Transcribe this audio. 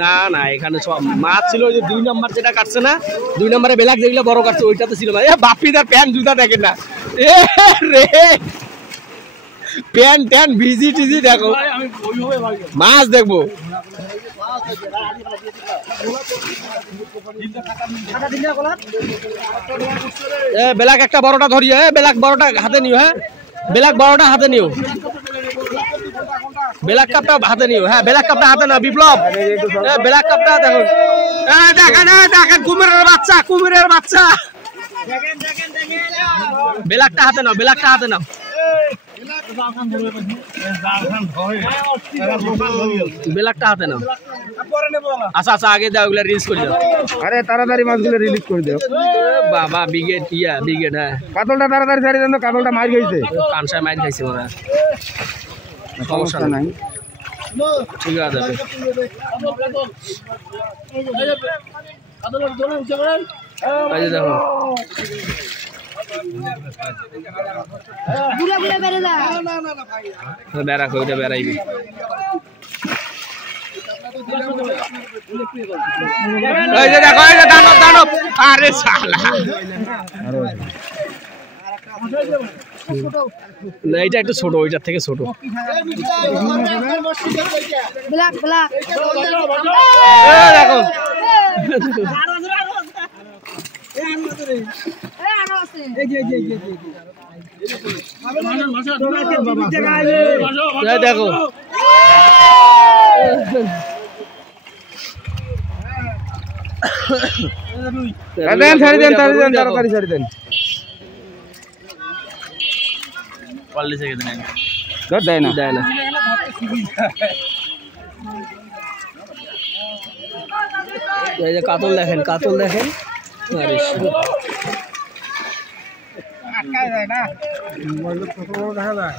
না না এখানে সব মাছ ছিল ওই যে 2 নম্বর যেটা কাটছে না 2 নম্বরে বেলাক যেগুলো বড় কাটছে ওইটাতে ছিল এ বাপিদার প্যান্ট জুতা দেখেন না এ রে প্যান্ট ট্যান ভিজি টিজি দেখো মাছ দেখবো এ বেলাক একটা বড়টা ধরিও এ বেলাক বড়টা হাতে নিও হ্যাঁ বেলাক বড়টা হাতে নিও বেলাক কাপটা হাতে নিও হ্যাঁ বেলাক কাপটা হাতে নাও বিপ্লব এ বেলাক কাপটা দেখো এ দেখেন কুমিরের বাচ্চা বেলাকটা হাতে নাও বেলাকটা হাতে নাও আচ্ছা আগে দাও ওগুলা রিলিজ করে দাও আরে তাড়াতাড়ি মাছগুলো রিলিজ করে দাও বাবা ব্রিগেড হ্যাঁ কাতলটা তাড়াতাড়ি ছাড়ি দেন তো কাতলটা মার গেছে কানসায় মার খাইছে ওরা সমস্যা নাই ঠিক আছে এই দেখো বেড়া ওইটা বেড়াইবি এই যে দেখো এই যে দানব আরে শালা না এটা একটু ছোট ওইটার থেকে ছোট দেখো দেখো ছাড়ি দেন তাড়াতাড়ি ছাড়ি দেন দেয় না এই যে কাতল দেখেন আরে আটকায় যায় না দেখা যায়